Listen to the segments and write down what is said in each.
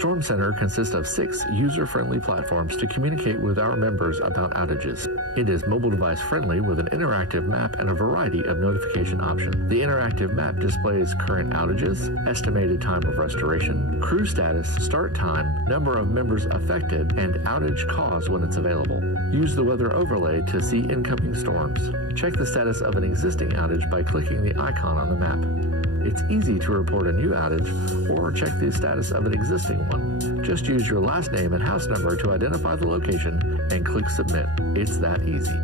Storm Center consists of 6 user-friendly platforms to communicate with our members about outages. It is mobile device friendly with an interactive map and a variety of notification options. The interactive map displays current outages, estimated time of restoration, crew status, start time, number of members affected, and outage cause when it's available. Use the weather overlay to see incoming storms. Check the status of an existing outage by clicking the icon on the map. It's easy to report a new outage or check the status of an existing one. Just use your last name and house number to identify the location and click submit. It's that easy.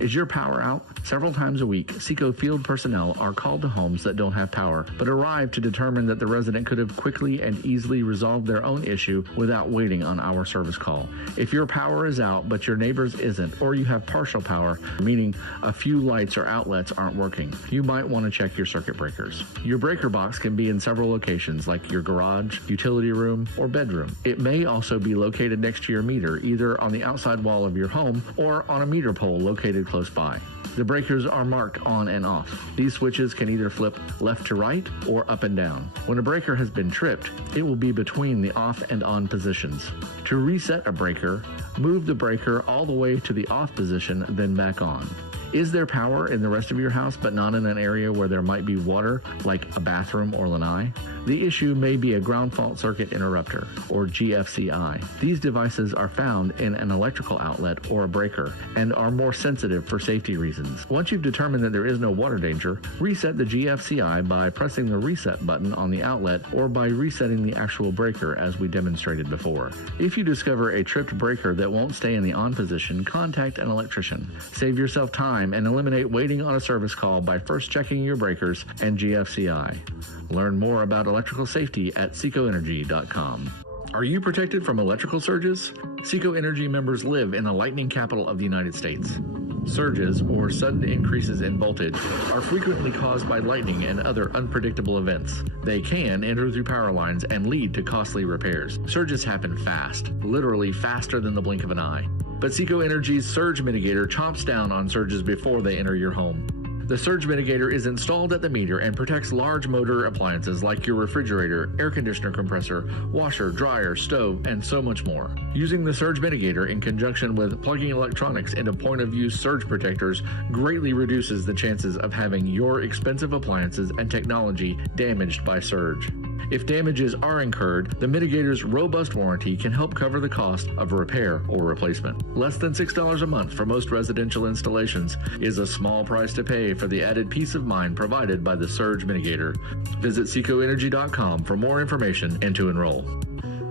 Is your power out? Several times a week, SECO field personnel are called to homes that don't have power, but arrive to determine that the resident could have quickly and easily resolved their own issue without waiting on our service call. If your power is out, but your neighbor's isn't, or you have partial power, meaning a few lights or outlets aren't working, you might want to check your circuit breakers. Your breaker box can be in several locations, like your garage, utility room, or bedroom. It may also be located next to your meter, either on the outside wall of your home or on a meter pole located close by. The breakers are marked on and off. These switches can either flip left to right or up and down. When a breaker has been tripped, it will be between the off and on positions. To reset a breaker, move the breaker all the way to the off position, then back on. Is there power in the rest of your house but not in an area where there might be water, like a bathroom or lanai? The issue may be a ground fault circuit interrupter, or GFCI. These devices are found in an electrical outlet or a breaker and are more sensitive for safety reasons. Once you've determined that there is no water danger, reset the GFCI by pressing the reset button on the outlet or by resetting the actual breaker as we demonstrated before. If you discover a tripped breaker that won't stay in the on position, contact an electrician. Save yourself time and eliminate waiting on a service call by first checking your breakers and GFCI. Learn more about electrical safety at secoenergy.com. Are you protected from electrical surges? SECO Energy members live in the lightning capital of the United States. Surges, or sudden increases in voltage, are frequently caused by lightning and other unpredictable events. They can enter through power lines and lead to costly repairs. Surges happen fast, literally faster than the blink of an eye. But SECO Energy's surge mitigator chomps down on surges before they enter your home. The surge mitigator is installed at the meter and protects large motor appliances like your refrigerator, air conditioner compressor, washer, dryer, stove, and so much more. Using the surge mitigator in conjunction with plugging electronics into point-of-use surge protectors greatly reduces the chances of having your expensive appliances and technology damaged by surge. If damages are incurred, the mitigator's robust warranty can help cover the cost of a repair or replacement. Less than $6 a month for most residential installations is a small price to pay for the added peace of mind provided by the surge mitigator. Visit secoenergy.com for more information and to enroll.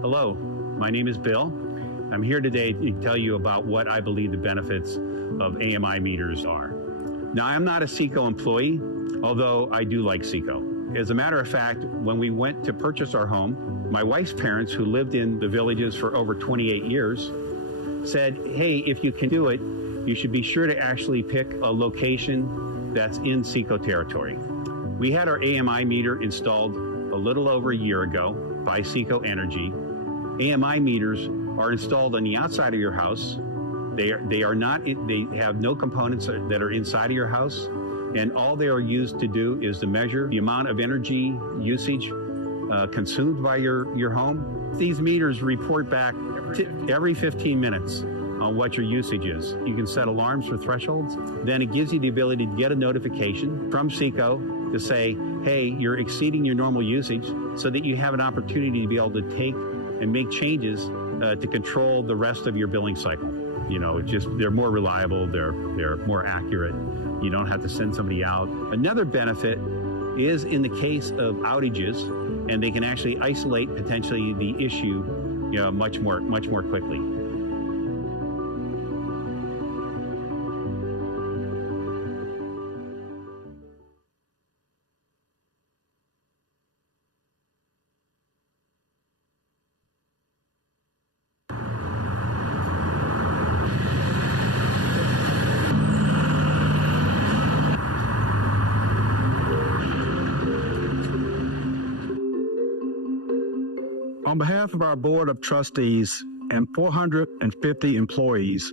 Hello, my name is Bill. I'm here today to tell you about what I believe the benefits of AMI meters are. Now, I'm not a SECO employee, although I do like SECO. As a matter of fact, when we went to purchase our home, my wife's parents, who lived in the Villages for over 28 years, said, hey, if you can do it, you should be sure to actually pick a location that's in SECO territory. We had our AMI meter installed a little over a year ago by SECO Energy. AMI meters are installed on the outside of your house. They have no components that are inside of your house. And all they are used to do is to measure the amount of energy usage consumed by your home. These meters report back every 15 minutes on what your usage is. You can set alarms for thresholds. Then it gives you the ability to get a notification from SECO to say, hey, you're exceeding your normal usage, so that you have an opportunity to be able to take and make changes to control the rest of your billing cycle. You know, they're more reliable, they're more accurate. You don't have to send somebody out. Another benefit is in the case of outages, and they can actually isolate potentially the issue, much more quickly. On behalf of our Board of Trustees and 450 employees,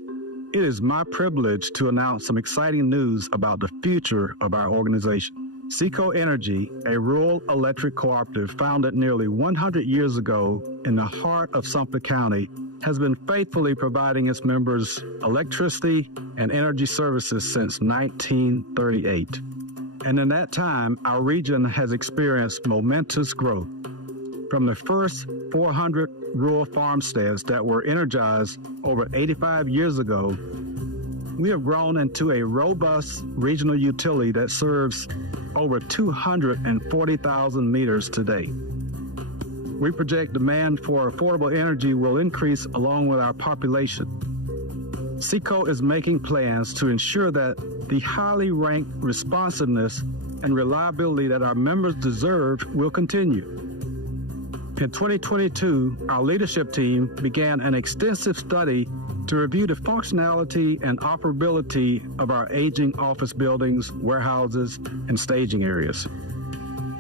it is my privilege to announce some exciting news about the future of our organization. SECO Energy, a rural electric cooperative founded nearly 100 years ago in the heart of Sumter County, has been faithfully providing its members electricity and energy services since 1938. And in that time, our region has experienced momentous growth. From the first 400 rural farmsteads that were energized over 85 years ago, we have grown into a robust regional utility that serves over 240,000 meters today. We project demand for affordable energy will increase along with our population. SECO is making plans to ensure that the highly ranked responsiveness and reliability that our members deserve will continue. In 2022, our leadership team began an extensive study to review the functionality and operability of our aging office buildings, warehouses, and staging areas.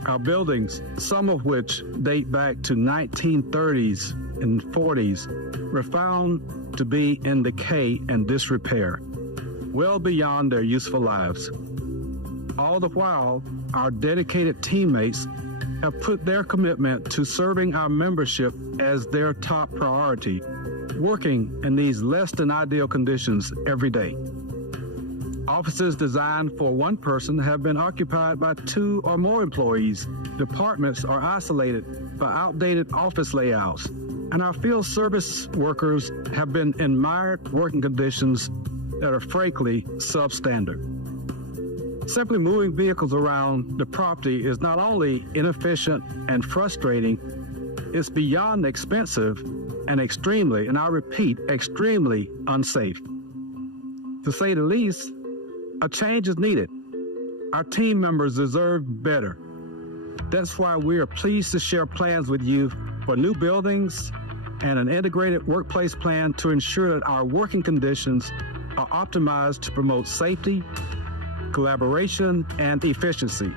Our buildings, some of which date back to 1930s and 40s, were found to be in decay and disrepair, well beyond their useful lives. All the while, our dedicated teammates have put their commitment to serving our membership as their top priority, working in these less than ideal conditions every day. Offices designed for one person have been occupied by 2 or more employees. Departments are isolated by outdated office layouts, and our field service workers have been in mired working conditions that are frankly substandard. Simply moving vehicles around the property is not only inefficient and frustrating, it's beyond expensive and extremely, and I repeat, extremely unsafe. To say the least, a change is needed. Our team members deserve better. That's why we are pleased to share plans with you for new buildings and an integrated workplace plan to ensure that our working conditions are optimized to promote safety, collaboration, and efficiency,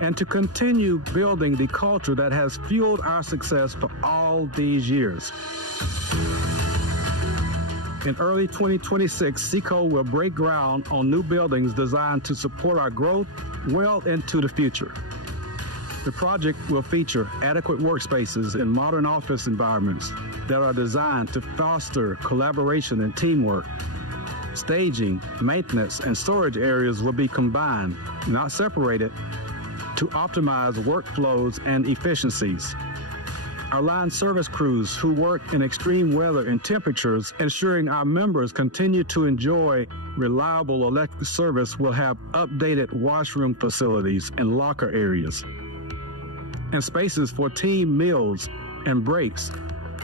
and to continue building the culture that has fueled our success for all these years. In early 2026, SECO will break ground on new buildings designed to support our growth well into the future. The project will feature adequate workspaces in modern office environments that are designed to foster collaboration and teamwork. Staging, maintenance, and storage areas will be combined, not separated, to optimize workflows and efficiencies. Our line service crews who work in extreme weather and temperatures, ensuring our members continue to enjoy reliable electric service, will have updated washroom facilities and locker areas. And spaces for team meals and breaks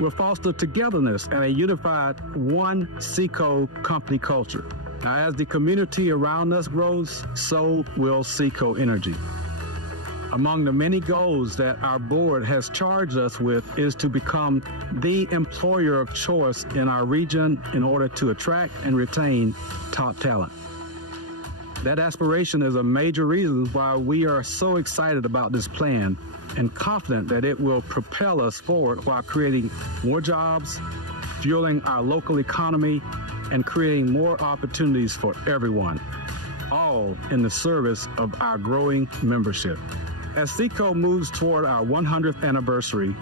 will foster togetherness and a unified one SECO company culture. Now, as the community around us grows, so will SECO Energy. Among the many goals that our board has charged us with is to become the employer of choice in our region in order to attract and retain top talent. That aspiration is a major reason why we are so excited about this plan and confident that it will propel us forward while creating more jobs, fueling our local economy, and creating more opportunities for everyone, all in the service of our growing membership. As SECO moves toward our 100th anniversary,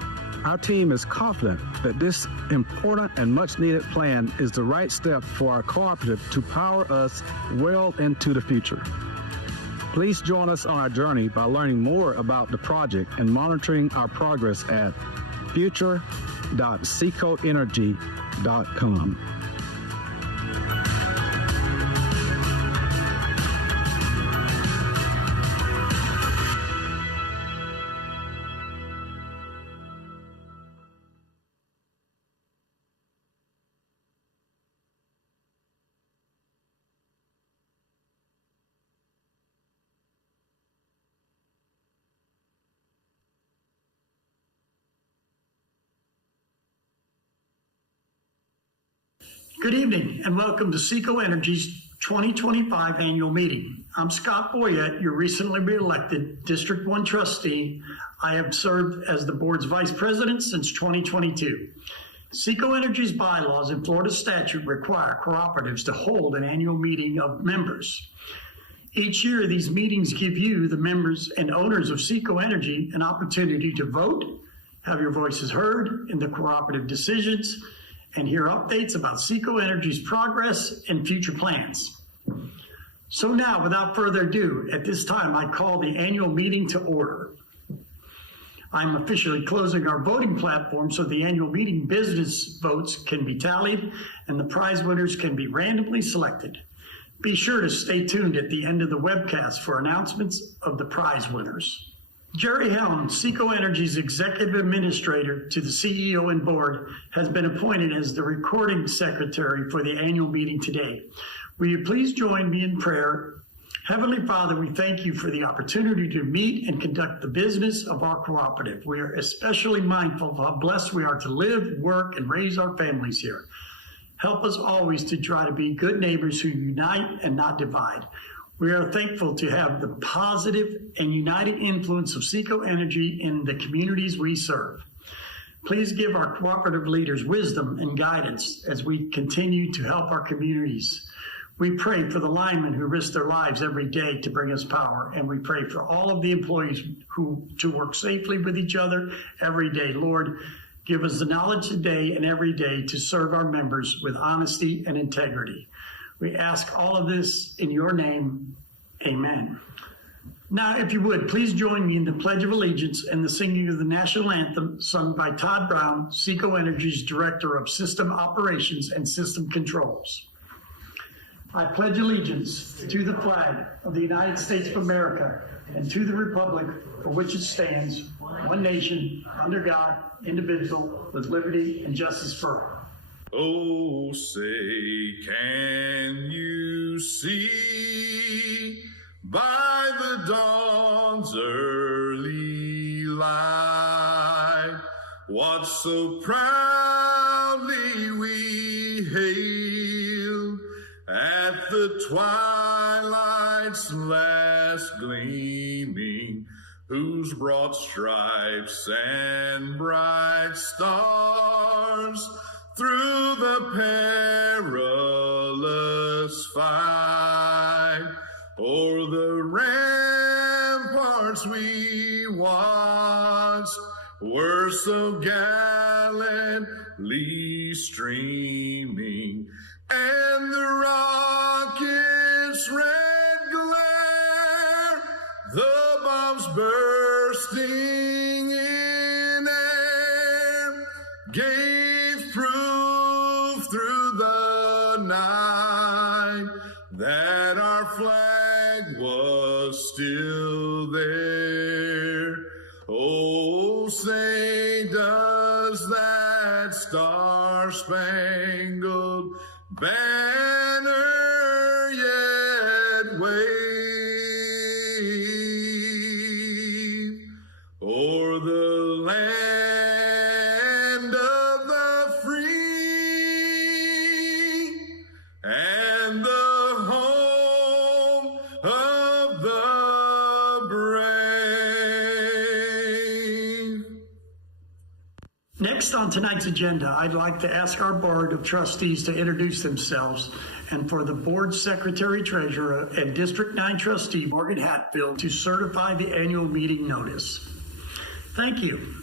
our team is confident that this important and much-needed plan is the right step for our cooperative to power us well into the future. Please join us on our journey by learning more about the project and monitoring our progress at future.secoenergy.com. Good evening and welcome to SECO Energy's 2025 annual meeting. I'm Scott Boyette, your recently re-elected District 1 trustee. I have served as the board's vice president since 2022. SECO Energy's bylaws and Florida statute require cooperatives to hold an annual meeting of members. Each year, these meetings give you, the members and owners of SECO Energy, an opportunity to vote, have your voices heard in the cooperative decisions, and hear updates about SECO Energy's progress and future plans. So now, without further ado, at this time, I call the annual meeting to order. I'm officially closing our voting platform so the annual meeting business votes can be tallied and the prize winners can be randomly selected. Be sure to stay tuned at the end of the webcast for announcements of the prize winners. Jerry Helm, SECO Energy's Executive Administrator to the CEO and Board, has been appointed as the recording secretary for the annual meeting today. Will you please join me in prayer? Heavenly Father, we thank you for the opportunity to meet and conduct the business of our cooperative. We are especially mindful of how blessed we are to live, work, and raise our families here. Help us always to try to be good neighbors who unite and not divide. We are thankful to have the positive and uniting influence of SECO Energy in the communities we serve. Please give our cooperative leaders wisdom and guidance as we continue to help our communities. We pray for the linemen who risk their lives every day to bring us power, and we pray for all of the employees who to work safely with each other every day. Lord, give us the knowledge today and every day to serve our members with honesty and integrity. We ask all of this in your name. Amen. Now, if you would, please join me in the Pledge of Allegiance and the singing of the National Anthem sung by Todd Brown, SECO Energy's Director of System Operations and System Controls. I pledge allegiance to the flag of the United States of America and to the republic for which it stands, one nation, under God, indivisible, with liberty and justice for all. Oh, say, can you see by the dawn's early light what so proudly we hailed at the twilight's last gleaming, whose broad stripes and bright stars through the perilous fight o'er the ramparts we watched were so gallantly streaming, and the rocket's red glare, the bombs bursting in air, gave proof through the night that our flag was still there. Oh, say, does that star-spangled banner yet wave o'er the land of the free and the home of the brave? Next on tonight's agenda, I'd like to ask our Board of Trustees to introduce themselves and for the Board Secretary Treasurer and District 9 Trustee Morgan Hatfield to certify the annual meeting notice. Thank you.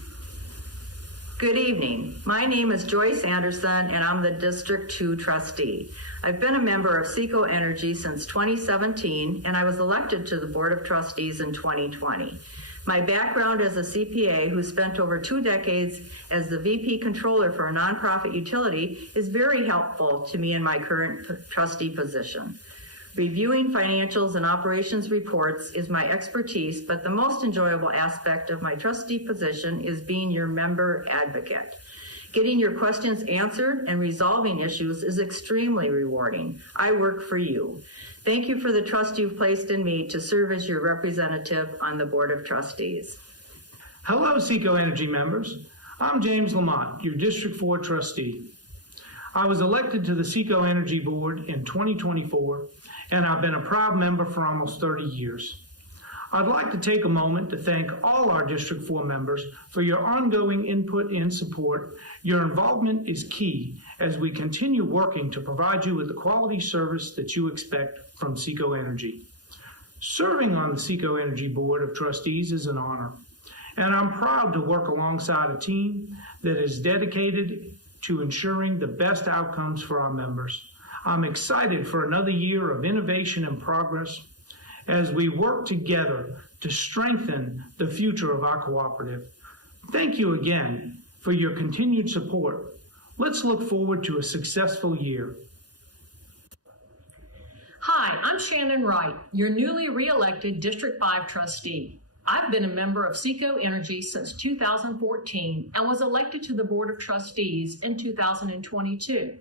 Good evening. My name is Joyce Anderson, and I'm the District 2 Trustee. I've been a member of SECO Energy since 2017, and I was elected to the Board of Trustees in 2020. My background as a CPA who spent over 2 decades as the VP Controller for a nonprofit utility is very helpful to me in my current trustee position. Reviewing financials and operations reports is my expertise, but the most enjoyable aspect of my trustee position is being your member advocate. Getting your questions answered and resolving issues is extremely rewarding. I work for you. Thank you for the trust you've placed in me to serve as your representative on the Board of Trustees. Hello, SECO Energy members. I'm James Lamont, your District 4 trustee. I was elected to the SECO Energy Board in 2024, and I've been a proud member for almost 30 years. I'd like to take a moment to thank all our District 4 members for your ongoing input and support. Your involvement is key as we continue working to provide you with the quality service that you expect from SECO Energy. Serving on the SECO Energy Board of Trustees is an honor, and I'm proud to work alongside a team that is dedicated to ensuring the best outcomes for our members. I'm excited for another year of innovation and progress as we work together to strengthen the future of our cooperative. Thank you again for your continued support. Let's look forward to a successful year. Hi, I'm Shannon Wright, your newly re-elected District 5 trustee. I've been a member of SECO Energy since 2014 and was elected to the Board of Trustees in 2022.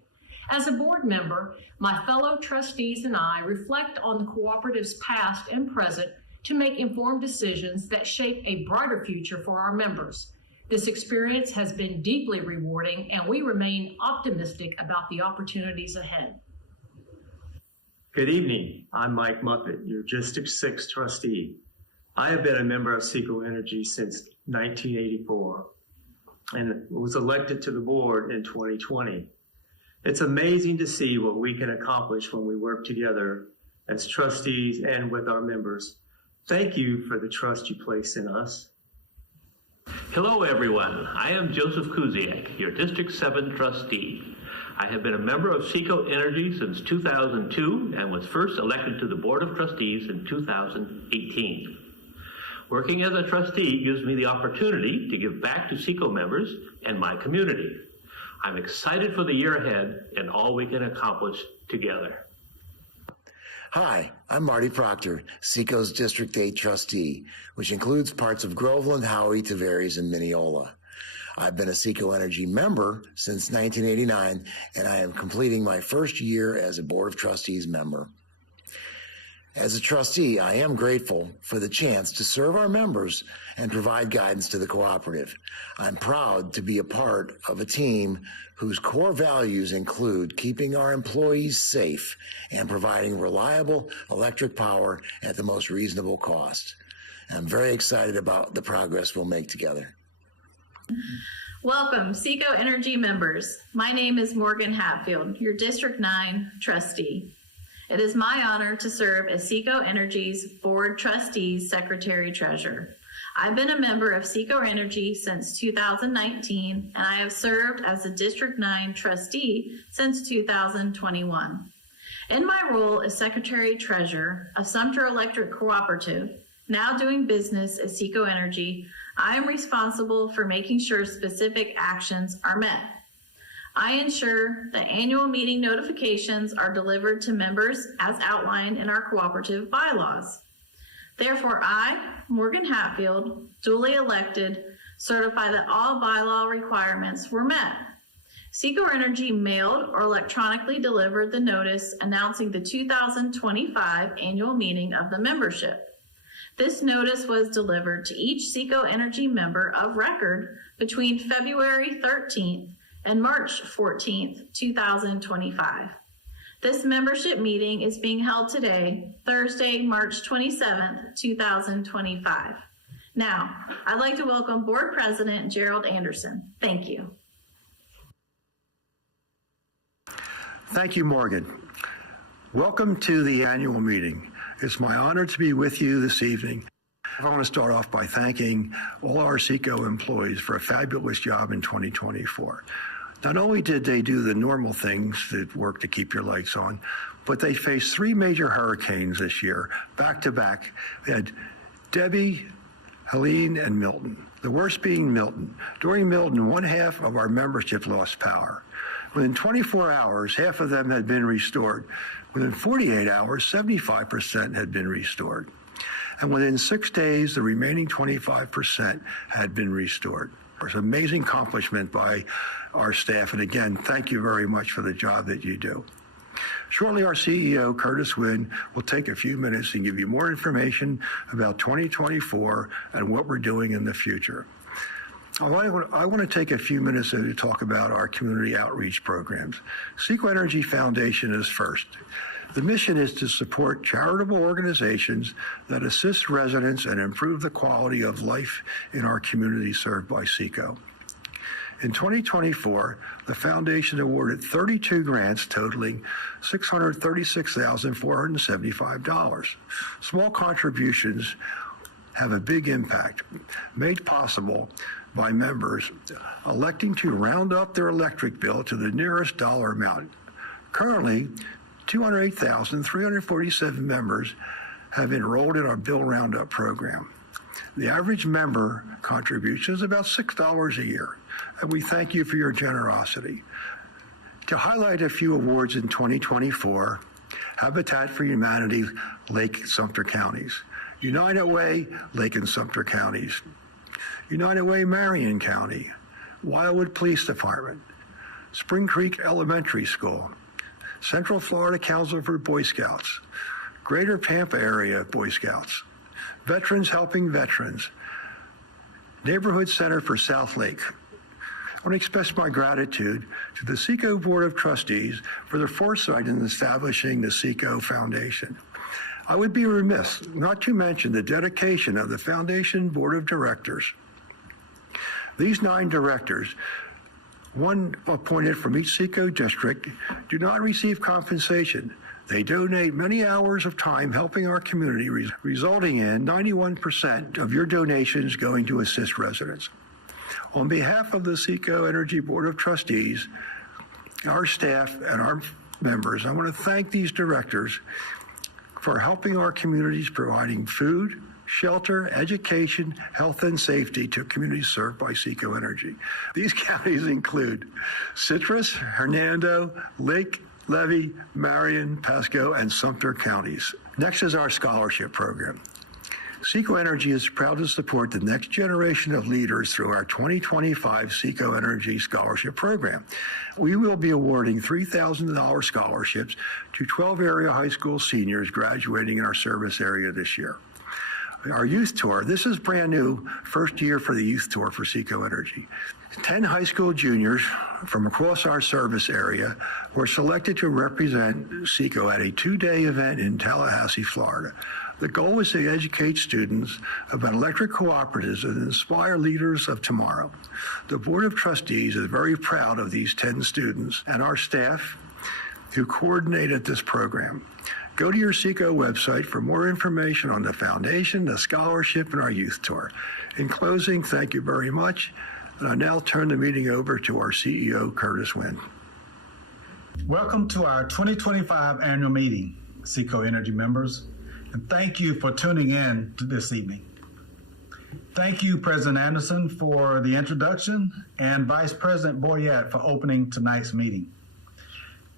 As a board member, my fellow trustees and I reflect on the cooperative's past and present to make informed decisions that shape a brighter future for our members. This experience has been deeply rewarding, and we remain optimistic about the opportunities ahead. Good evening. I'm Mike Muppet, your District 6 trustee. I have been a member of SECO Energy since 1984 and was elected to the board in 2020. It's amazing to see what we can accomplish when we work together as trustees and with our members. Thank you for the trust you place in us. Hello, everyone. I am Joseph Kuziak, your District 7 trustee. I have been a member of SECO Energy since 2002 and was first elected to the Board of Trustees in 2018. Working as a trustee gives me the opportunity to give back to SECO members and my community. I'm excited for the year ahead and all we can accomplish together. Hi, I'm Marty Proctor, SECO's District 8 trustee, which includes parts of Groveland, Howey, Tavares, and Mineola. I've been a SECO Energy member since 1989, and I am completing my first year as a Board of Trustees member. As a trustee, I am grateful for the chance to serve our members and provide guidance to the cooperative. I'm proud to be a part of a team whose core values include keeping our employees safe and providing reliable electric power at the most reasonable cost. I'm very excited about the progress we'll make together. Welcome, SECO Energy members. My name is Morgan Hatfield, your District 9 trustee. It is my honor to serve as SECO Energy's Board Trustees Secretary Treasurer. I've been a member of SECO Energy since 2019, and I have served as a District 9 trustee since 2021. In my role as Secretary Treasurer of Sumter Electric Cooperative, now doing business at SECO Energy, I am responsible for making sure specific actions are met. I ensure that annual meeting notifications are delivered to members as outlined in our cooperative bylaws. Therefore, I, Morgan Hatfield, duly elected, certify that all bylaw requirements were met. SECO Energy mailed or electronically delivered the notice announcing the 2025 annual meeting of the membership. This notice was delivered to each SECO Energy member of record between February 13th and March 14th, 2025. This membership meeting is being held today, Thursday, March 27th, 2025. Now, I'd like to welcome Board President Gerald Anderson. Thank you. Thank you, Morgan. Welcome to the annual meeting. It's my honor to be with you this evening. I want to start off by thanking all our SECO employees for a fabulous job in 2024. Not only did they do the normal things that work to keep your lights on, but they faced 3 major hurricanes this year, back to back. They had Debbie, Helene, and Milton. The worst being Milton. During Milton, 1/2 of our membership lost power. Within 24 hours, half of them had been restored. Within 48 hours, 75% had been restored. And within 6 days, the remaining 25% had been restored. It was an amazing accomplishment by our staff. And again, thank you very much for the job that you do. Shortly, our CEO, Curtis Wynn, will take a few minutes and give you more information about 2024 and what we're doing in the future. I want to take a few minutes to talk about our community outreach programs. SECO Energy Foundation is first. The mission is to support charitable organizations that assist residents and improve the quality of life in our community served by SECO. In 2024, the foundation awarded 32 grants totaling $636,475. Small contributions have a big impact, made possible by members electing to round up their electric bill to the nearest dollar amount. Currently, 208,347 members have enrolled in our Bill Roundup program. The average member contribution is about $6 a year, and we thank you for your generosity. To highlight a few awards in 2024, Habitat for Humanity, Lake Sumter Counties, United Way, Lake and Sumter Counties, United Way, Marion County, Wildwood Police Department, Spring Creek Elementary School, Central Florida Council for Boy Scouts, Greater Pampa Area Boy Scouts, Veterans Helping Veterans, Neighborhood Center for South Lake. I want to express my gratitude to the SECO Board of Trustees for their foresight in establishing the SECO Foundation. I would be remiss not to mention the dedication of the Foundation Board of Directors. These 9 directors, one appointed from each SECO district, do not receive compensation. They donate many hours of time helping our community, resulting in 91% of your donations going to assist residents. On behalf of the SECO Energy Board of Trustees, our staff, and our members, I want to thank these directors for helping our communities, providing food, shelter, education, health, and safety to communities served by SECO Energy. These counties include Citrus, Hernando, Lake, Levy, Marion, Pasco, and Sumter counties. Next is our scholarship program. SECO Energy is proud to support the next generation of leaders through our 2025 SECO Energy Scholarship Program. We will be awarding $3,000 scholarships to 12 area high school seniors graduating in our service area this year. Our youth tour, this is brand new, first year for the youth tour for SECO Energy. 10 high school juniors from across our service area were selected to represent SECO at a 2-day event in Tallahassee, Florida. The goal is to educate students about electric cooperatives and inspire leaders of tomorrow. The Board of Trustees is very proud of these 10 students and our staff who coordinated this program. Go to your SECO website for more information on the foundation, the scholarship, and our youth tour. In closing, thank you very much. And I now turn the meeting over to our CEO, Curtis Wynn. Welcome to our 2025 annual meeting, SECO Energy members, and thank you for tuning in to this evening. Thank you, President Anderson, for the introduction, and Vice President Boyette for opening tonight's meeting.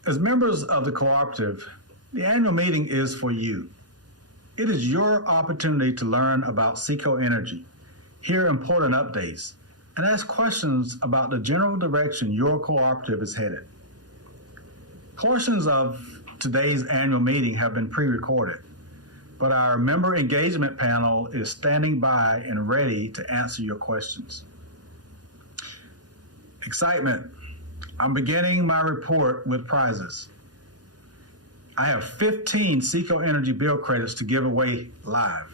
As members of the cooperative, the annual meeting is for you. It is your opportunity to learn about SECO Energy, hear important updates, and ask questions about the general direction your cooperative is headed. Portions of today's annual meeting have been pre-recorded, but our member engagement panel is standing by and ready to answer your questions. Excitement. I'm beginning my report with prizes. I have 15 SECO Energy bill credits to give away live.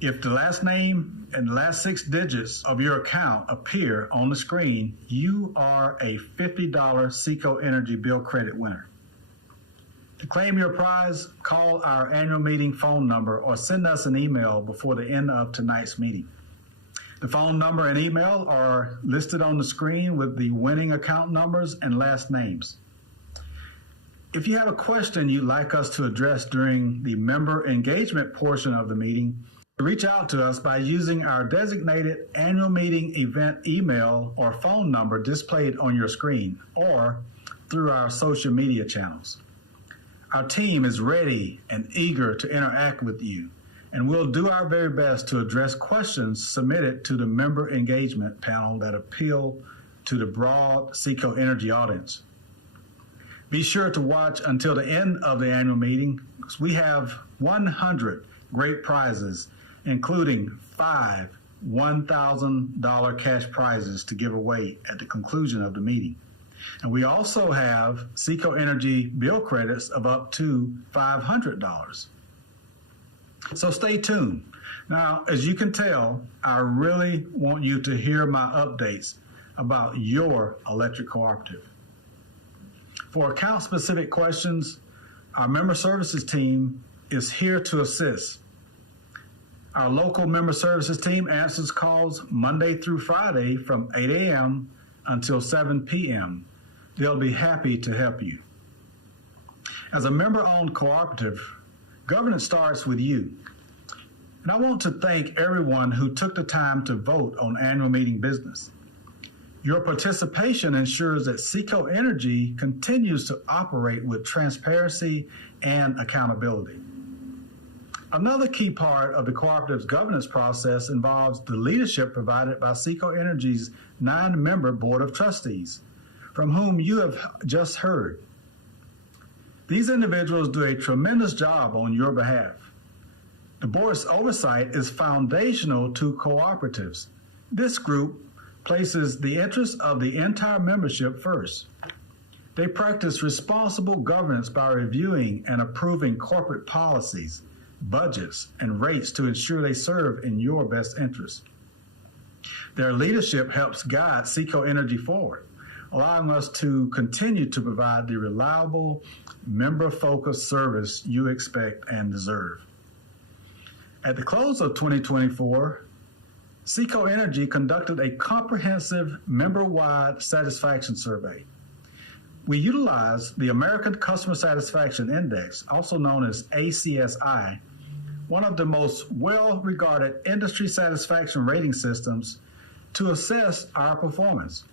If the last name and the last 6 digits of your account appear on the screen, you are a $50 SECO Energy bill credit winner. To claim your prize, call our annual meeting phone number or send us an email before the end of tonight's meeting. The phone number and email are listed on the screen with the winning account numbers and last names. If you have a question you'd like us to address during the member engagement portion of the meeting, reach out to us by using our designated annual meeting event email or phone number displayed on your screen or through our social media channels. Our team is ready and eager to interact with you, and we'll do our very best to address questions submitted to the member engagement panel that appeal to the broad SECO Energy audience. Be sure to watch until the end of the annual meeting, because we have 100 great prizes, including 5 $1,000 cash prizes to give away at the conclusion of the meeting. And we also have SECO Energy bill credits of up to $500. So stay tuned. Now, as you can tell, I really want you to hear my updates about your electric cooperative. For account-specific questions, our member services team is here to assist. Our local member services team answers calls Monday through Friday from 8 a.m. until 7 p.m. They'll be happy to help you. As a member-owned cooperative, governance starts with you. And I want to thank everyone who took the time to vote on annual meeting business. Your participation ensures that SECO Energy continues to operate with transparency and accountability. Another key part of the cooperative's governance process involves the leadership provided by SECO Energy's 9-member Board of Trustees, from whom you have just heard. These individuals do a tremendous job on your behalf. The board's oversight is foundational to cooperatives. This group places the interests of the entire membership first. They practice responsible governance by reviewing and approving corporate policies, budgets, and rates to ensure they serve in your best interest. Their leadership helps guide SECO Energy forward, allowing us to continue to provide the reliable, member-focused service you expect and deserve. At the close of 2024, SECO Energy conducted a comprehensive member-wide satisfaction survey. We utilized the American Customer Satisfaction Index, also known as ACSI, one of the most well-regarded industry satisfaction rating systems, to assess our performance.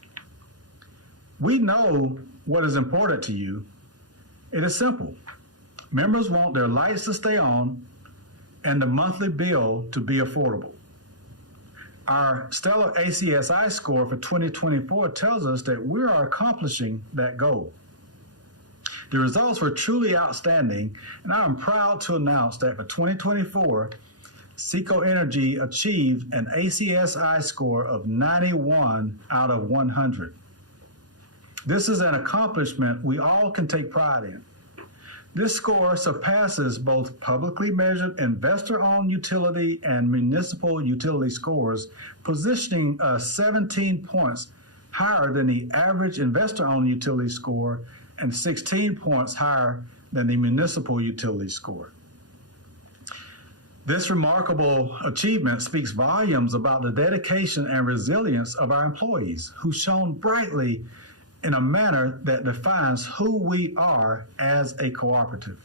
We know what is important to you. It is simple. Members want their lights to stay on and the monthly bill to be affordable. Our stellar ACSI score for 2024 tells us that we are accomplishing that goal. The results were truly outstanding, and I am proud to announce that for 2024, SECO Energy achieved an ACSI score of 91 out of 100. This is an accomplishment we all can take pride in. This score surpasses both publicly measured investor-owned utility and municipal utility scores, positioning us 17 points higher than the average investor-owned utility score and 16 points higher than the municipal utility score. This remarkable achievement speaks volumes about the dedication and resilience of our employees, who shone brightly in a manner that defines who we are as a cooperative.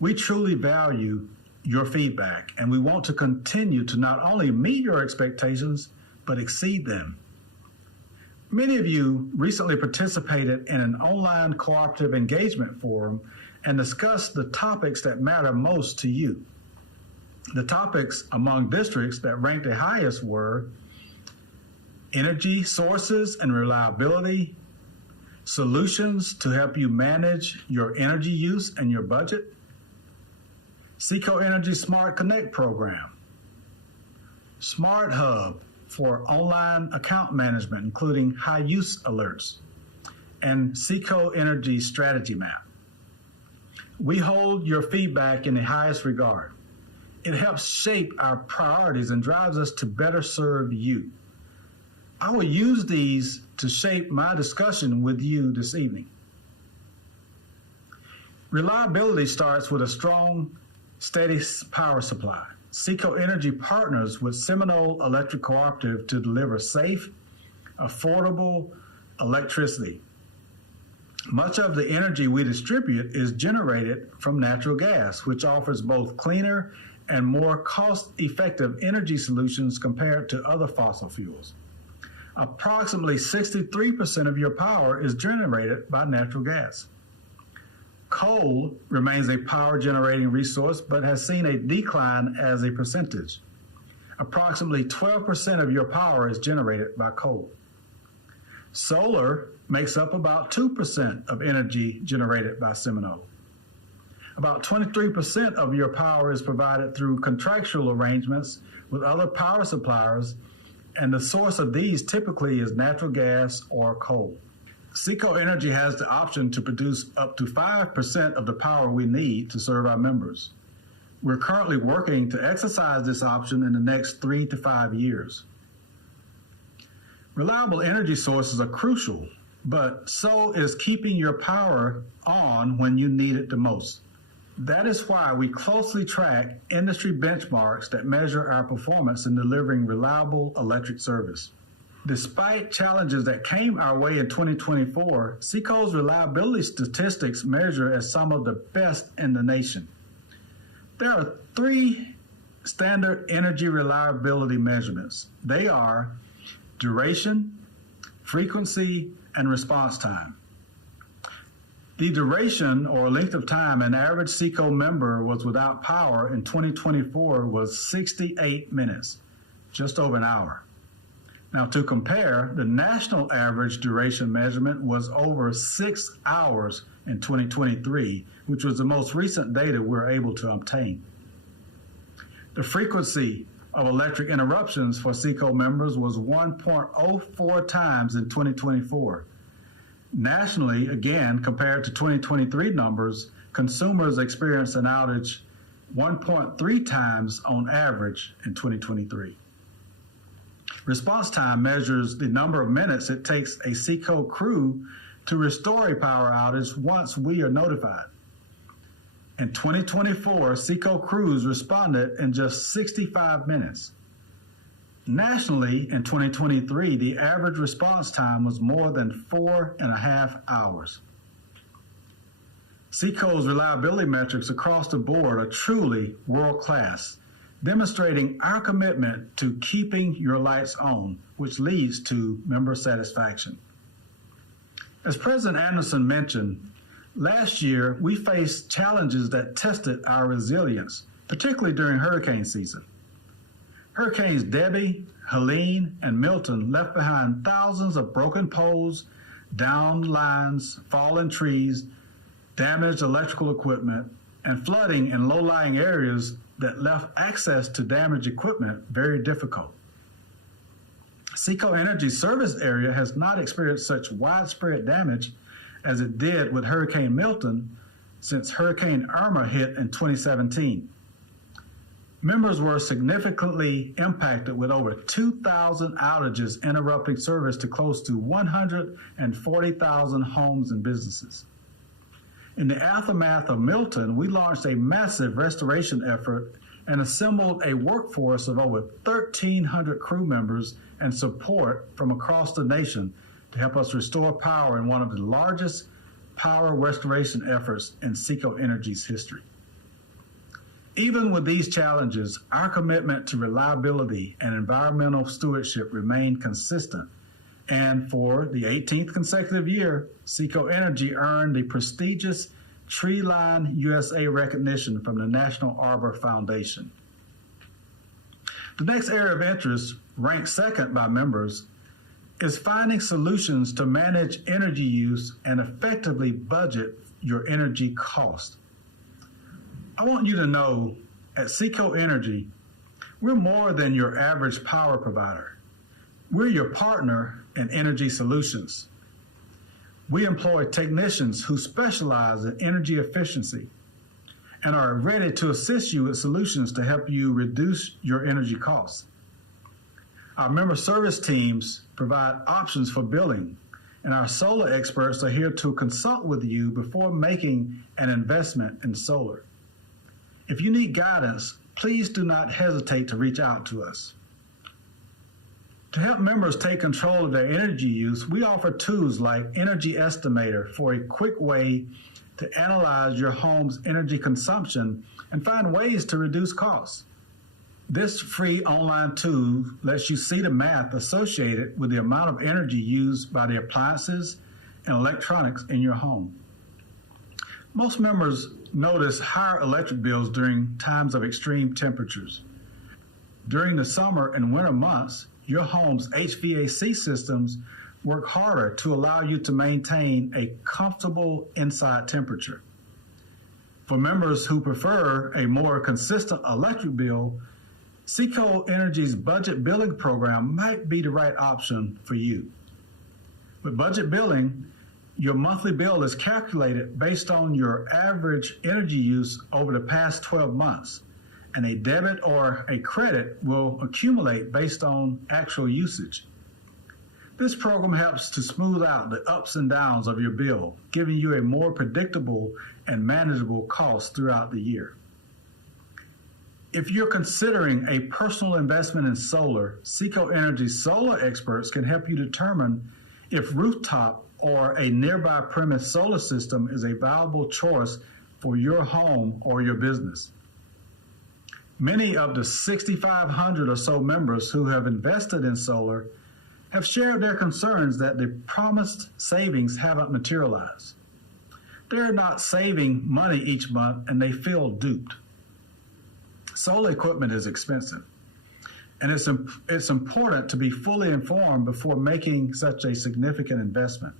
We truly value your feedback, and we want to continue to not only meet your expectations, but exceed them. Many of you recently participated in an online cooperative engagement forum and discussed the topics that matter most to you. The topics among districts that ranked the highest were energy sources and reliability, solutions to help you manage your energy use and your budget, SECO Energy Smart Connect program, Smart Hub for online account management, including high use alerts, and SECO Energy Strategy Map. We hold your feedback in the highest regard. It helps shape our priorities and drives us to better serve you. I will use these to shape my discussion with you this evening. Reliability starts with a strong, steady power supply. SECO Energy partners with Seminole Electric Cooperative to deliver safe, affordable electricity. Much of the energy we distribute is generated from natural gas, which offers both cleaner and more cost-effective energy solutions compared to other fossil fuels. Approximately 63% of your power is generated by natural gas. Coal remains a power-generating resource, but has seen a decline as a percentage. Approximately 12% of your power is generated by coal. Solar makes up about 2% of energy generated by Seminole. About 23% of your power is provided through contractual arrangements with other power suppliers, and the source of these typically is natural gas or coal. SECO Energy has the option to produce up to 5% of the power we need to serve our members. We're currently working to exercise this option in the next 3 to 5 years. Reliable energy sources are crucial, but so is keeping your power on when you need it the most. That is why we closely track industry benchmarks that measure our performance in delivering reliable electric service. Despite challenges that came our way in 2024, SECO's reliability statistics measure as some of the best in the nation. There are 3 standard energy reliability measurements. They are duration, frequency, and response time. The duration or length of time an average SECO member was without power in 2024 was 68 minutes, just over an hour. Now, to compare, the national average duration measurement was over 6 hours in 2023, which was the most recent data we're able to obtain. The frequency of electric interruptions for SECO members was 1.04 times in 2024. Nationally, again, compared to 2023 numbers, consumers experienced an outage 1.3 times on average in 2023. Response time measures the number of minutes it takes a SECO crew to restore a power outage once we are notified. In 2024, SECO crews responded in just 65 minutes. Nationally, in 2023, the average response time was more than 4.5 hours. SECO's reliability metrics across the board are truly world-class, demonstrating our commitment to keeping your lights on, which leads to member satisfaction. As President Anderson mentioned, last year we faced challenges that tested our resilience, particularly during hurricane season. Hurricanes Debbie, Helene, and Milton left behind thousands of broken poles, downed lines, fallen trees, damaged electrical equipment, and flooding in low-lying areas that left access to damaged equipment very difficult. SECO Energy's service area has not experienced such widespread damage as it did with Hurricane Milton since Hurricane Irma hit in 2017. Members were significantly impacted with over 2,000 outages interrupting service to close to 140,000 homes and businesses. In the aftermath of Milton, we launched a massive restoration effort and assembled a workforce of over 1,300 crew members and support from across the nation to help us restore power in one of the largest power restoration efforts in SECO Energy's history. Even with these challenges, our commitment to reliability and environmental stewardship remained consistent. And for the 18th consecutive year, SECO Energy earned the prestigious Treeline USA recognition from the National Arbor Foundation. The next area of interest, ranked second by members, is finding solutions to manage energy use and effectively budget your energy cost. I want you to know at SECO Energy, we're more than your average power provider. We're your partner in energy solutions. We employ technicians who specialize in energy efficiency and are ready to assist you with solutions to help you reduce your energy costs. Our member service teams provide options for billing, and our solar experts are here to consult with you before making an investment in solar. If you need guidance, please do not hesitate to reach out to us. To help members take control of their energy use, we offer tools like Energy Estimator for a quick way to analyze your home's energy consumption and find ways to reduce costs. This free online tool lets you see the math associated with the amount of energy used by the appliances and electronics in your home. Most members notice higher electric bills during times of extreme temperatures. During the summer and winter months, your home's HVAC systems work harder to allow you to maintain a comfortable inside temperature. For members who prefer a more consistent electric bill, SECO Energy's budget billing program might be the right option for you. With budget billing, your monthly bill is calculated based on your average energy use over the past 12 months, and a debit or a credit will accumulate based on actual usage. This program helps to smooth out the ups and downs of your bill, giving you a more predictable and manageable cost throughout the year. If you're considering a personal investment in solar, SECO Energy solar experts can help you determine if rooftop or a nearby premise solar system is a viable choice for your home or your business. Many of the 6,500 or so members who have invested in solar have shared their concerns that the promised savings haven't materialized. They're not saving money each month and they feel duped. Solar equipment is expensive, and it's important to be fully informed before making such a significant investment.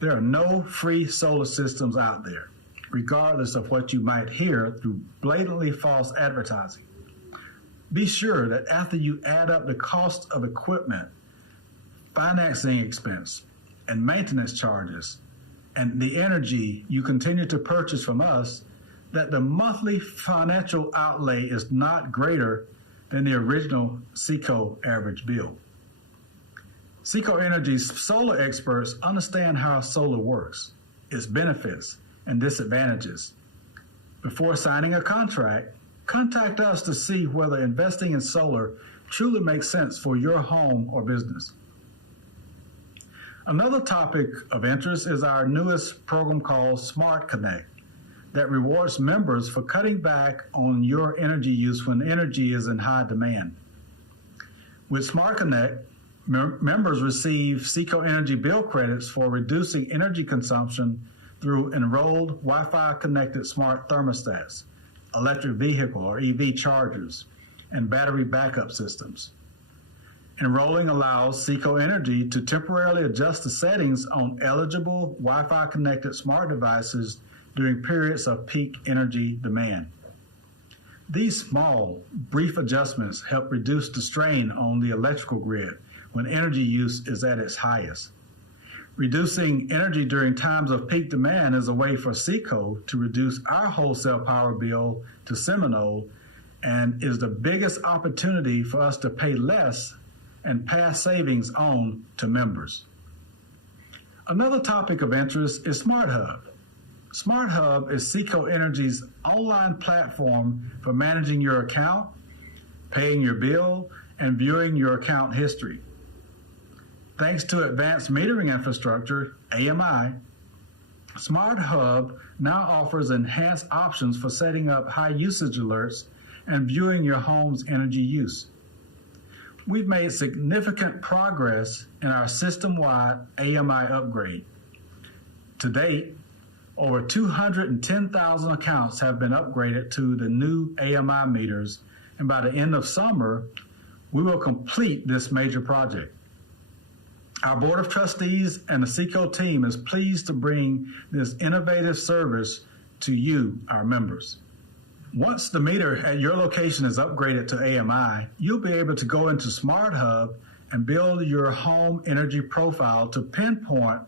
There are no free solar systems out there, regardless of what you might hear through blatantly false advertising. Be sure that after you add up the cost of equipment, financing expense, and maintenance charges, and the energy you continue to purchase from us, that the monthly financial outlay is not greater than the original SECO average bill. SECO Energy's solar experts understand how solar works, its benefits and disadvantages. Before signing a contract, contact us to see whether investing in solar truly makes sense for your home or business. Another topic of interest is our newest program called Smart Connect that rewards members for cutting back on your energy use when energy is in high demand. With Smart Connect, members receive SECO Energy bill credits for reducing energy consumption through enrolled Wi-Fi connected smart thermostats, electric vehicle or EV chargers, and battery backup systems. Enrolling allows SECO Energy to temporarily adjust the settings on eligible Wi-Fi connected smart devices during periods of peak energy demand. These small, brief adjustments help reduce the strain on the electrical grid when energy use is at its highest. Reducing energy during times of peak demand is a way for SECO to reduce our wholesale power bill to Seminole and is the biggest opportunity for us to pay less and pass savings on to members. Another topic of interest is Smart Hub. Smart Hub is SECO Energy's online platform for managing your account, paying your bill, and viewing your account history. Thanks to advanced metering infrastructure, AMI, Smart Hub now offers enhanced options for setting up high usage alerts and viewing your home's energy use. We've made significant progress in our system-wide AMI upgrade. To date, over 210,000 accounts have been upgraded to the new AMI meters, and by the end of summer, we will complete this major project. Our Board of Trustees and the SECO team is pleased to bring this innovative service to you, our members. Once the meter at your location is upgraded to AMI, you'll be able to go into Smart Hub and build your home energy profile to pinpoint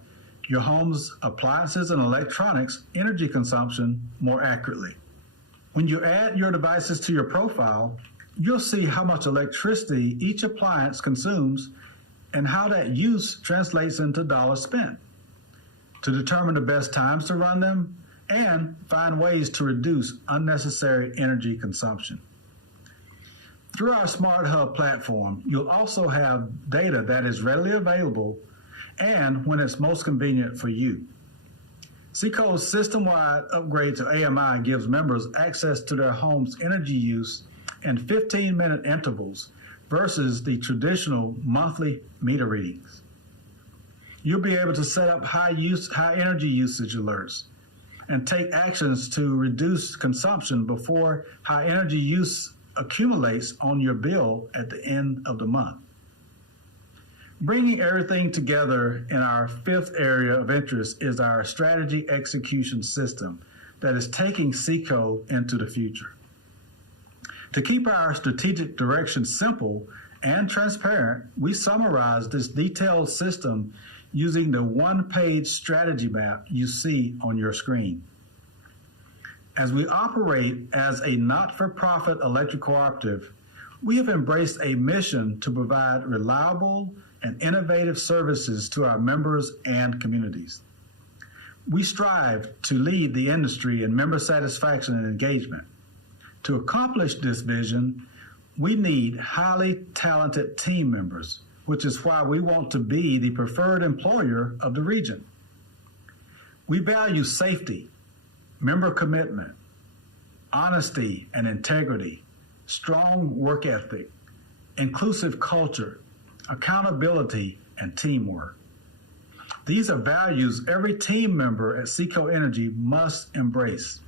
your home's appliances and electronics energy consumption more accurately. When you add your devices to your profile, you'll see how much electricity each appliance consumes and how that use translates into dollars spent to determine the best times to run them and find ways to reduce unnecessary energy consumption. Through our Smart Hub platform, you'll also have data that is readily available and when it's most convenient for you. SECO's system-wide upgrade to AMI gives members access to their home's energy use in 15-minute intervals versus the traditional monthly meter readings. You'll be able to set up high energy usage alerts and take actions to reduce consumption before high energy use accumulates on your bill at the end of the month. Bringing everything together in our fifth area of interest is our strategy execution system that is taking SECO into the future. To keep our strategic direction simple and transparent, we summarize this detailed system using the one-page strategy map you see on your screen. As we operate as a not-for-profit electric cooperative, we have embraced a mission to provide reliable and innovative services to our members and communities. We strive to lead the industry in member satisfaction and engagement. To accomplish this vision, we need highly talented team members, which is why we want to be the preferred employer of the region. We value safety, member commitment, honesty and integrity, strong work ethic, inclusive culture, accountability, and teamwork. These are values every team member at SECO Energy must embrace.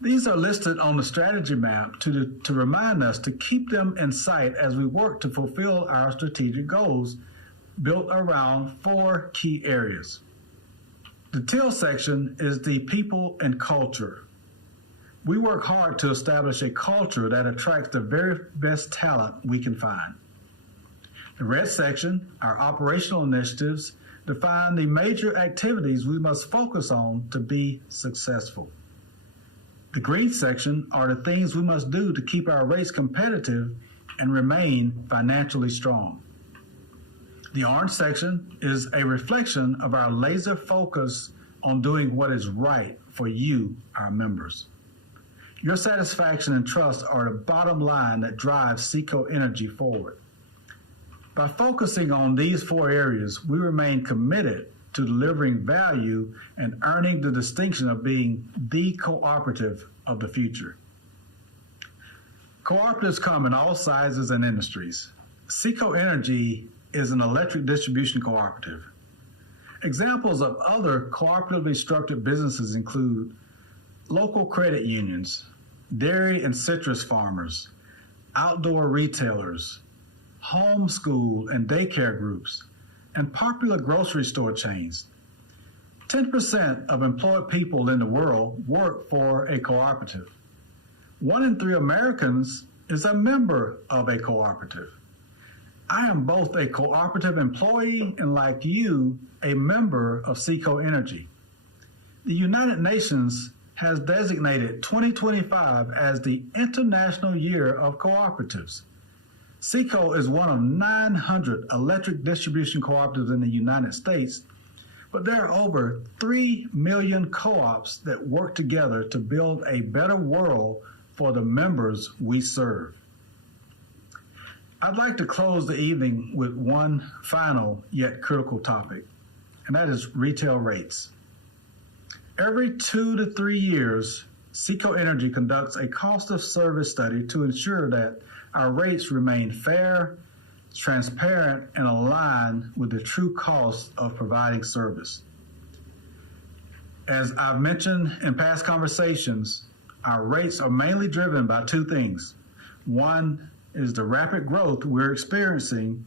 These are listed on the strategy map to remind us to keep them in sight as we work to fulfill our strategic goals built around 4 key areas. The teal section is the people and culture. We work hard to establish a culture that attracts the very best talent we can find. The red section, our operational initiatives, define the major activities we must focus on to be successful. The green section are the things we must do to keep our rates competitive and remain financially strong. The orange section is a reflection of our laser focus on doing what is right for you, our members. Your satisfaction and trust are the bottom line that drives SECO Energy forward. By focusing on these 4 areas, we remain committed to delivering value and earning the distinction of being the cooperative of the future. Cooperatives come in all sizes and industries. SECO Energy is an electric distribution cooperative. Examples of other cooperatively structured businesses include local credit unions, dairy and citrus farmers, outdoor retailers, homeschool and daycare groups, and popular grocery store chains. 10% of employed people in the world work for a cooperative. 1 in 3 Americans is a member of a cooperative. I am both a cooperative employee and, like you, a member of SECO Energy. The United Nations has designated 2025 as the International Year of Cooperatives. SECO is one of 900 electric distribution cooperatives in the United States, but there are over 3 million co-ops that work together to build a better world for the members we serve. I'd like to close the evening with one final yet critical topic, and that is retail rates. Every 2 to 3 years, SECO Energy conducts a cost of service study to ensure that our rates remain fair, transparent, and aligned with the true cost of providing service. As I've mentioned in past conversations, our rates are mainly driven by 2 things. 1 is the rapid growth we're experiencing,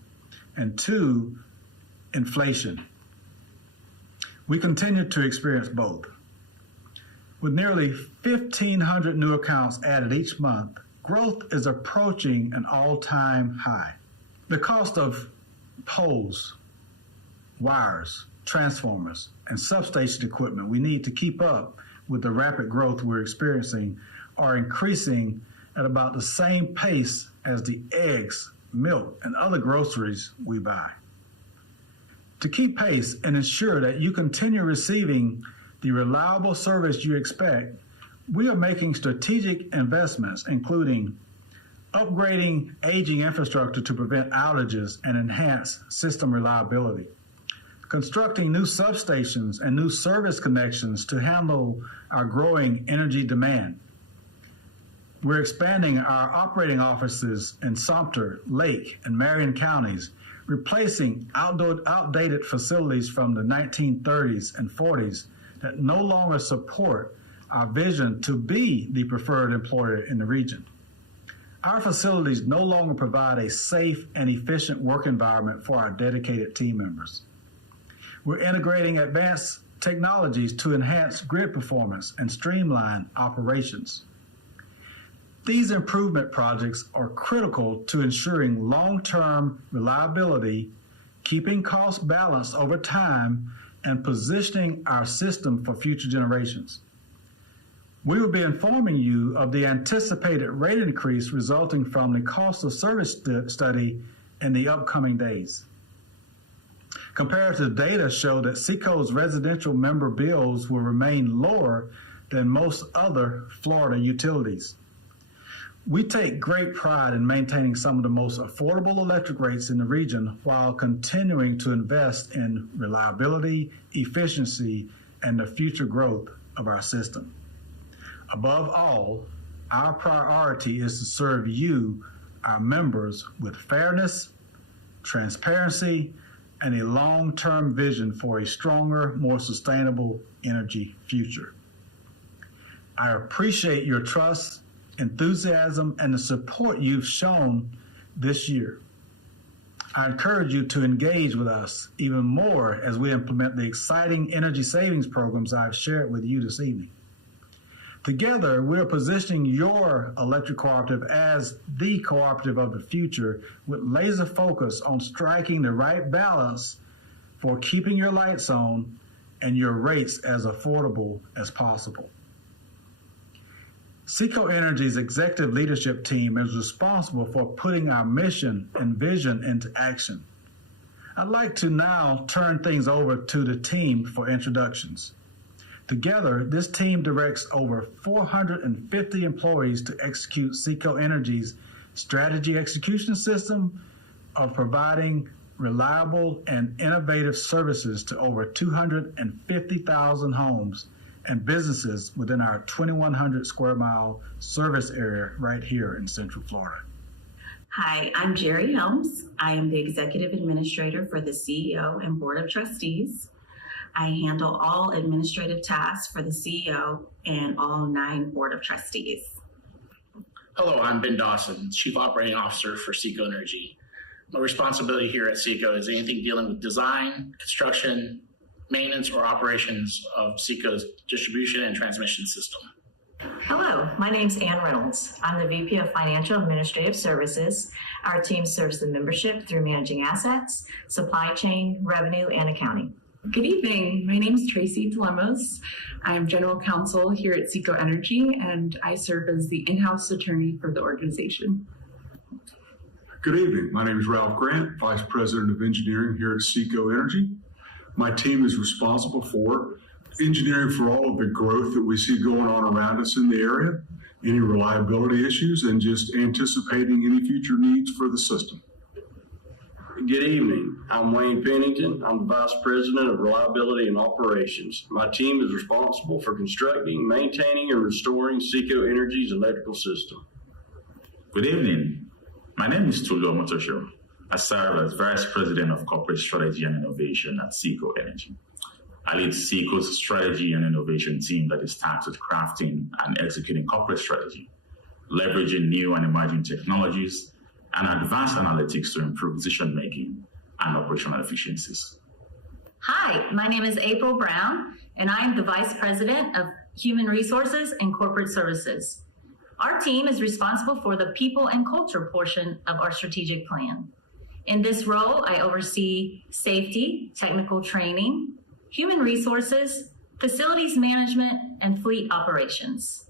and 2, inflation. We continue to experience both. With nearly 1,500 new accounts added each month, growth is approaching an all-time high. The cost of poles, wires, transformers, and substation equipment we need to keep up with the rapid growth we're experiencing are increasing at about the same pace as the eggs, milk, and other groceries we buy. To keep pace and ensure that you continue receiving the reliable service you expect, we are making strategic investments, including upgrading aging infrastructure to prevent outages and enhance system reliability, constructing new substations and new service connections to handle our growing energy demand. We're expanding our operating offices in Sumter, Lake, and Marion counties, replacing outdated facilities from the 1930s and 40s that no longer support our vision to be the preferred employer in the region. Our facilities no longer provide a safe and efficient work environment for our dedicated team members. We're integrating advanced technologies to enhance grid performance and streamline operations. These improvement projects are critical to ensuring long-term reliability, keeping costs balanced over time, and positioning our system for future generations. We will be informing you of the anticipated rate increase resulting from the cost of service study in the upcoming days. Comparative data show that SECO's residential member bills will remain lower than most other Florida utilities. We take great pride in maintaining some of the most affordable electric rates in the region while continuing to invest in reliability, efficiency, and the future growth of our system. Above all, our priority is to serve you, our members, with fairness, transparency, and a long-term vision for a stronger, more sustainable energy future. I appreciate your trust, enthusiasm, and the support you've shown this year. I encourage you to engage with us even more as we implement the exciting energy savings programs I've shared with you this evening. Together, we're positioning your electric cooperative as the cooperative of the future with laser focus on striking the right balance for keeping your lights on and your rates as affordable as possible. SECO Energy's executive leadership team is responsible for putting our mission and vision into action. I'd like to now turn things over to the team for introductions. Together, this team directs over 450 employees to execute SECO Energy's strategy execution system of providing reliable and innovative services to over 250,000 homes and businesses within our 2,100 square mile service area right here in Central Florida. Hi, I'm Jerry Helms. I am the Executive Administrator for the CEO and Board of Trustees. I handle all administrative tasks for the CEO and all 9 Board of Trustees. Hello, I'm Ben Dawson, Chief Operating Officer for SECO Energy. My responsibility here at SECO is anything dealing with design, construction, maintenance, or operations of SECO's distribution and transmission system. Hello, my name's Ann Reynolds. I'm the VP of Financial Administrative Services. Our team serves the membership through managing assets, supply chain, revenue, and accounting. Good evening. My name is Tracy Dilemos. I am General Counsel here at SECO Energy, and I serve as the in-house attorney for the organization. Good evening. My name is Ralph Grant, Vice President of Engineering here at SECO Energy. My team is responsible for engineering for all of the growth that we see going on around us in the area, any reliability issues, and just anticipating any future needs for the system. Good evening. I'm Wayne Pennington. I'm the Vice President of Reliability and Operations. My team is responsible for constructing, maintaining, and restoring SECO Energy's electrical system. Good evening. My name is Tulio Motosho. I serve as Vice President of Corporate Strategy and Innovation at SECO Energy. I lead SECO's strategy and innovation team that is tasked with crafting and executing corporate strategy, leveraging new and emerging technologies, and advanced analytics to improve decision-making and operational efficiencies. Hi, my name is April Brown, and I am the Vice President of Human Resources and Corporate Services. Our team is responsible for the people and culture portion of our strategic plan. In this role, I oversee safety, technical training, human resources, facilities management, and fleet operations.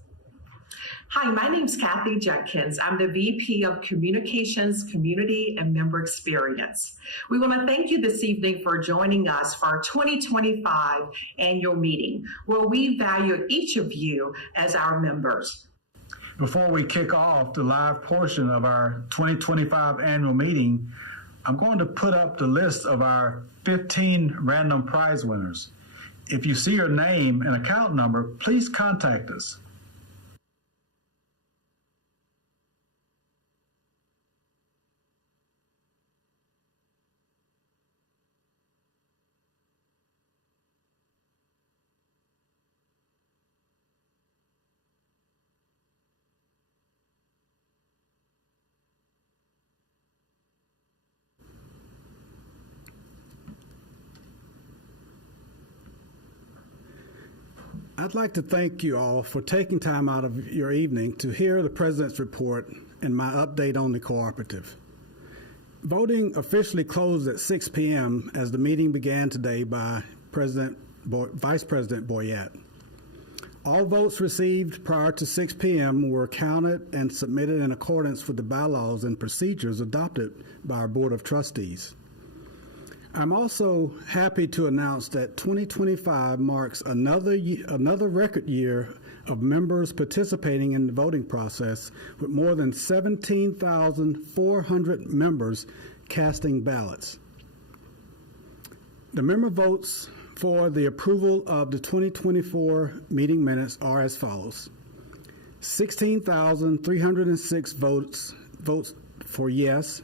Hi, my name's Kathy Jenkins. I'm the VP of Communications, Community, and Member Experience. We want to thank you this evening for joining us for our 2025 annual meeting, where we value each of you as our members. Before we kick off the live portion of our 2025 annual meeting, I'm going to put up the list of our 15 random prize winners. If you see your name and account number, please contact us. I'd like to thank you all for taking time out of your evening to hear the President's report and my update on the cooperative. Voting officially closed at 6 p.m. as the meeting began today by Vice President Boyette. All votes received prior to 6 p.m. were counted and submitted in accordance with the bylaws and procedures adopted by our Board of Trustees. I'm also happy to announce that 2025 marks another record year of members participating in the voting process, with more than 17,400 members casting ballots. The member votes for the approval of the 2024 meeting minutes are as follows: 16,306 votes for yes,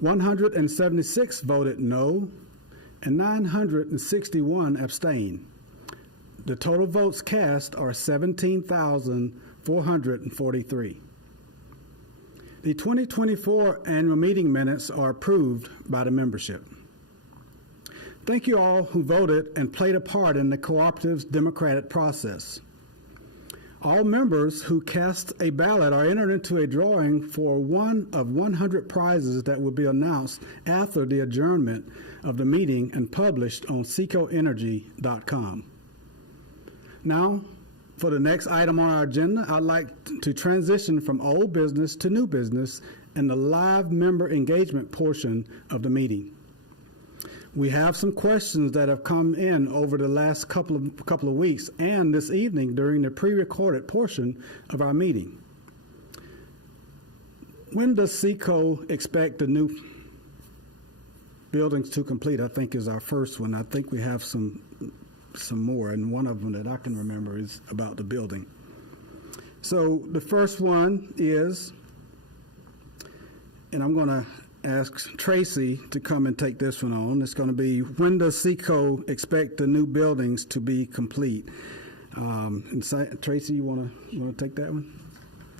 176 voted no, and 961 abstained. The total votes cast are 17,443. The 2024 annual meeting minutes are approved by the membership. Thank you all who voted and played a part in the cooperative's democratic process. All members who cast a ballot are entered into a drawing for one of 100 prizes that will be announced after the adjournment of the meeting and published on secoenergy.com. Now, for the next item on our agenda, I'd like to transition from old business to new business in the live member engagement portion of the meeting. We have some questions that have come in over the last couple of weeks and this evening during the pre-recorded portion of our meeting. When does SECO expect the new buildings to complete? I think is our first one. I think we have some more, and one of them that I can remember is about the building. So the first one is, and I'm going to ask Tracy to come and take this one on. It's going to be, when does SECO expect the new buildings to be complete? And Tracy, you want to take that one?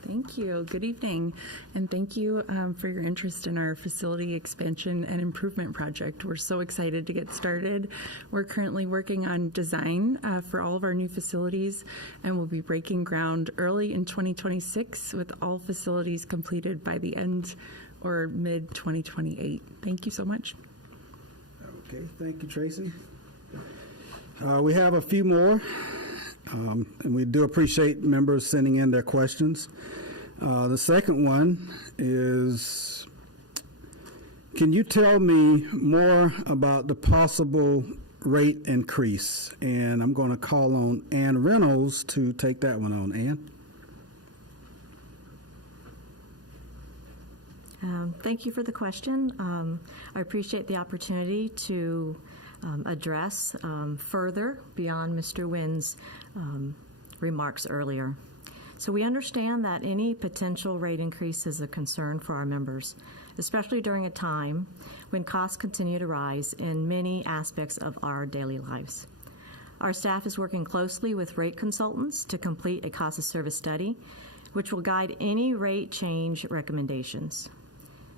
Thank you. Good evening, and thank you for your interest in our facility expansion and improvement project. We're so excited to get started. We're currently working on design for all of our new facilities, and we'll be breaking ground early in 2026 with all facilities completed by the end or mid-2028. Thank you so much. Okay, thank you, Tracy. We have a few more, and we do appreciate members sending in their questions. The second one is, can you tell me more about the possible rate increase? And I'm going to call on Ann Reynolds to take that one on. Ann? Thank you for the question. I appreciate the opportunity to address further beyond Mr. Wynn's remarks earlier. So we understand that any potential rate increase is a concern for our members, especially during a time when costs continue to rise in many aspects of our daily lives. Our staff is working closely with rate consultants to complete a cost of service study, which will guide any rate change recommendations.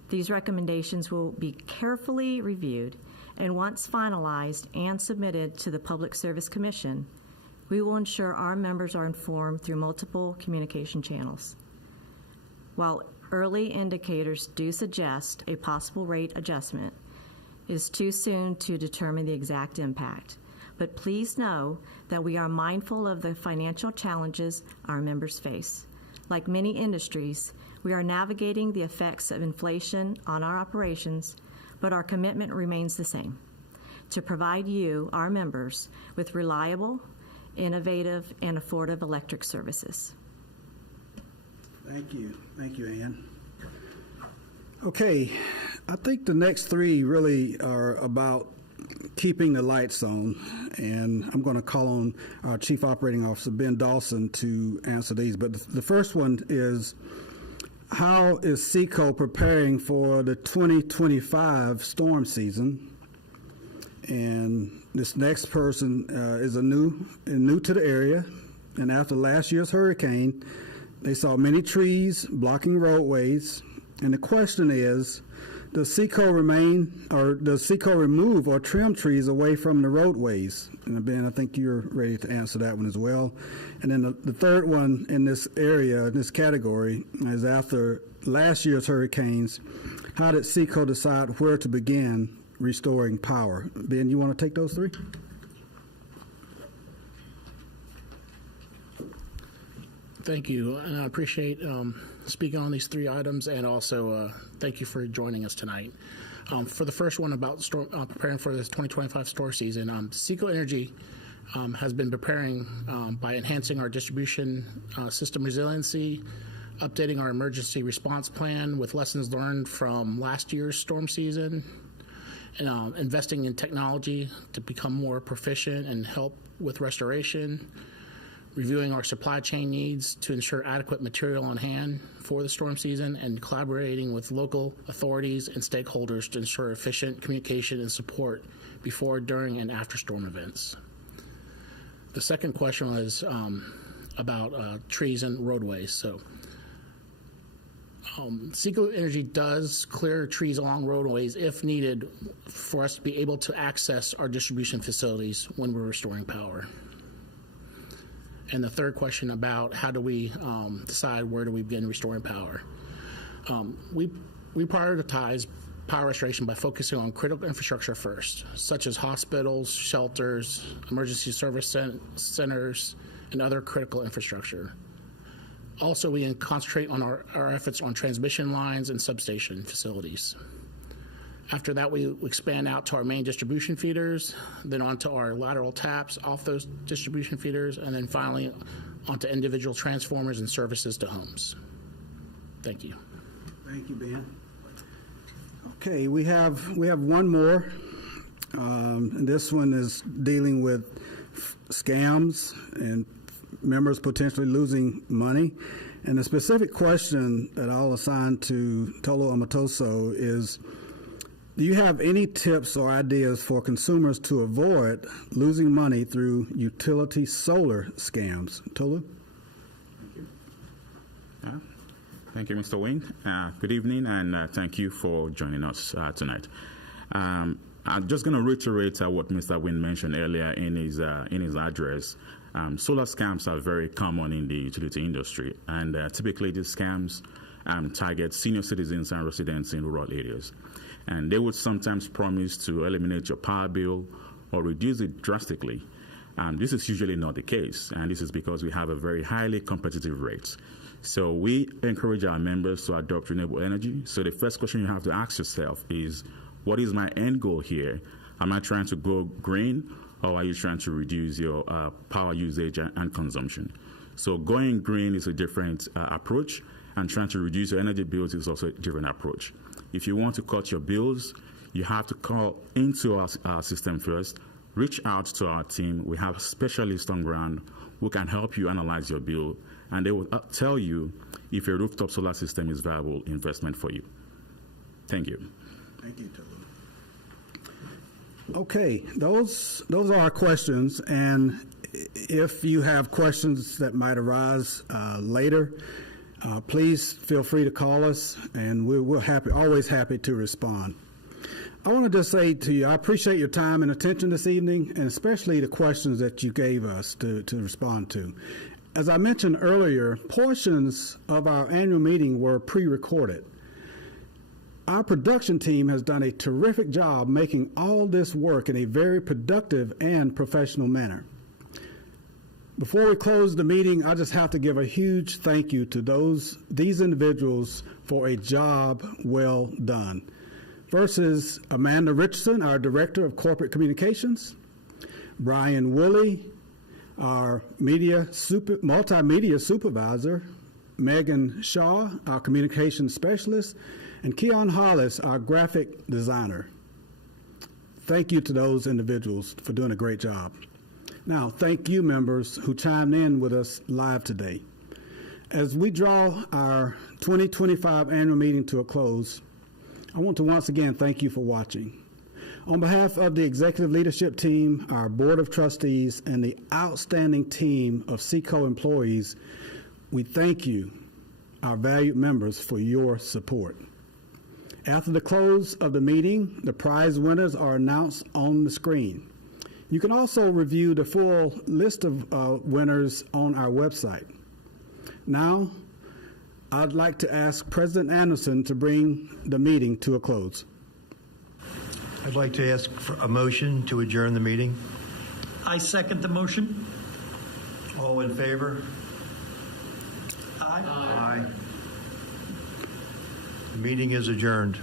These recommendations will be carefully reviewed, and once finalized and submitted to the Public Service Commission, we will ensure our members are informed through multiple communication channels. While early indicators do suggest a possible rate adjustment, it is too soon to determine the exact impact. But please know that we are mindful of the financial challenges our members face. Like many industries, we are navigating the effects of inflation on our operations, but our commitment remains the same: to provide you, our members, with reliable, innovative, and affordable electric services. Thank you. Thank you, Ann. Okay, I think the next three really are about keeping the lights on, and I'm going to call on our Chief Operating Officer, Ben Dawson, to answer these. But the first one is, how is SECO preparing for the 2025 storm season? And this next person is new to the area, and after last year's hurricane, they saw many trees blocking roadways. And the question is, does SECO remove or trim trees away from the roadways? And Ben, I think you're ready to answer that one as well. And then the third one in this area, in this category, is after last year's hurricanes, how did SECO decide where to begin restoring power? Ben, you want to take those three? Thank you, and I appreciate speaking on these three items, and also thank you for joining us tonight. For the first one about preparing for this 2025 store season, SECO Energy has been preparing by enhancing our distribution system resiliency, updating our emergency response plan with lessons learned from last year's storm season, and investing in technology to become more proficient and help with restoration, reviewing our supply chain needs to ensure adequate material on hand for the storm season, and collaborating with local authorities and stakeholders to ensure efficient communication and support before, during, and after storm events. The second question was about trees and roadways. So SECO Energy does clear trees along roadways if needed for us to be able to access our distribution facilities when we're restoring power. And the third question about how do we decide where do we begin restoring power? We prioritize power restoration by focusing on critical infrastructure first, such as hospitals, shelters, emergency service centers, and other critical infrastructure. Also, we concentrate on our efforts on transmission lines and substation facilities. After that, we expand out to our main distribution feeders, then onto our lateral taps off those distribution feeders, and then finally onto individual transformers and services to homes. Thank you. Thank you, Ben. Okay, we have one more. And this one is dealing with scams and members potentially losing money. And the specific question that I'll assign to Tolo Amatoso is, do you have any tips or ideas for consumers to avoid losing money through utility solar scams? Tolu? Thank you, Mr. Wayne. Good evening, and thank you for joining us tonight. I'm just going to reiterate what Mr. Wayne mentioned earlier in his address. Solar scams are very common in the utility industry, and typically these scams target senior citizens and residents in rural areas. And they would sometimes promise to eliminate your power bill or reduce it drastically. This is usually not the case, and this is because we have a very highly competitive rate. So we encourage our members to adopt renewable energy. So the first question you have to ask yourself is, what is my end goal here? Am I trying to go green, or are you trying to reduce your power usage and consumption? So going green is a different approach, and trying to reduce your energy bills is also a different approach. If you want to cut your bills, you have to call into our system first, reach out to our team. We have specialists on ground who can help you analyze your bill, and they will tell you if a rooftop solar system is a viable investment for you. Thank you. Thank you, Tolu. Okay, those are our questions, and if you have questions that might arise later, please feel free to call us, and we're always happy to respond. I want to just say to you, I appreciate your time and attention this evening, and especially the questions that you gave us to respond to. As I mentioned earlier, portions of our annual meeting were pre-recorded. Our production team has done a terrific job making all this work in a very productive and professional manner. Before we close the meeting, I just have to give a huge thank you to these individuals for a job well done. First is Amanda Richardson, our Director of Corporate Communications, Brian Woolley, our multimedia supervisor, Megan Shaw, our communications specialist, and Keon Hollis, our graphic designer. Thank you to those individuals for doing a great job. Now, thank you, members who chimed in with us live today. As we draw our 2025 annual meeting to a close, I want to once again thank you for watching. On behalf of the executive leadership team, our board of trustees, and the outstanding team of SECO employees, we thank you, our valued members, for your support. After the close of the meeting, the prize winners are announced on the screen. You can also review the full list of winners on our website. Now, I'd like to ask President Anderson to bring the meeting to a close. I'd like to ask for a motion to adjourn the meeting. I second the motion. All in favor? Aye. Aye. The meeting is adjourned.